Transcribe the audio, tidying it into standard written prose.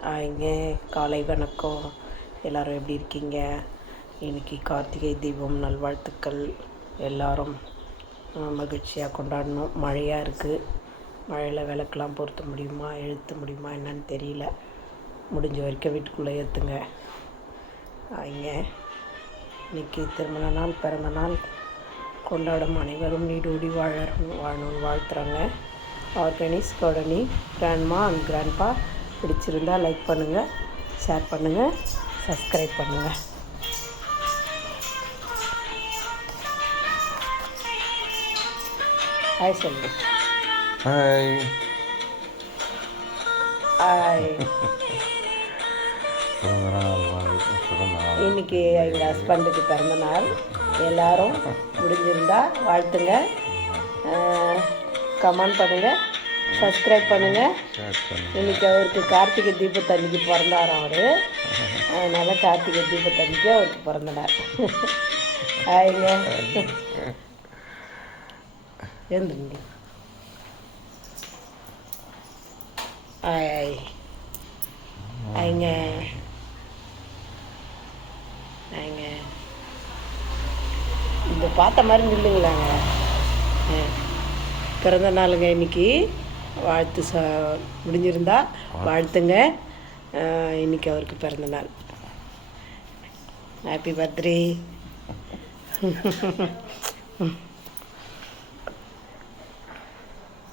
இங்கே காலை வணக்கம். எல்லோரும் எப்படி இருக்கீங்க? இன்றைக்கி கார்த்திகை தீபம் நல்வாழ்த்துக்கள். எல்லோரும் மகிழ்ச்சியாக கொண்டாடணும். மழையாக இருக்குது. மழையில் விளக்கெலாம் பொருத்த முடியுமா, எழுத்த முடியுமா என்னன்னு தெரியல. முடிஞ்ச வரைக்கும் வீட்டுக்குள்ளே ஏற்றுங்க. இங்கே இன்றைக்கி திருமண நாள், பிறந்த நாள் கொண்டாடும் அனைவரும் நீடோடி வாழணும்னு வாழ்த்துறாங்க. Organic gardening grandma and grandpa. பிடிச்சிருந்தால் லைக் பண்ணுங்கள், ஷேர் பண்ணுங்கள், சப்ஸ்கிரைப் பண்ணுங்கள். ஹாய் சொல்லு. Hi hi. இன்னைக்கு எங்கள் ஹஸ்பண்டுக்கு பிறந்த நாள். எல்லோரும் முடிஞ்சிருந்தால் வாழ்த்துங்க, கமெண்ட் பண்ணுங்கள், சப்ஸ்கிரைப் பண்ணுங்கள். இன்றைக்கி அவருக்கு கார்த்திகை தீபத்தன்னைக்கு பிறந்தாராம் அவர். அதனால் கார்த்திகை தீபத்தன்னைக்கு அவருக்கு பிறந்த நாள். ஆயிங்க எழுந்துங்க. ஆய் ஆயிங்க ஆயிங்க. இந்த பார்த்த மாதிரி நில்லுங்களாங்க. பிறந்த நாளுங்க இன்றைக்கி. வாழ்த்து முடிஞ்சிருந்தா வாழ்த்துங்க. இன்றைக்கி அவருக்கு பிறந்த நாள். Happy birthday.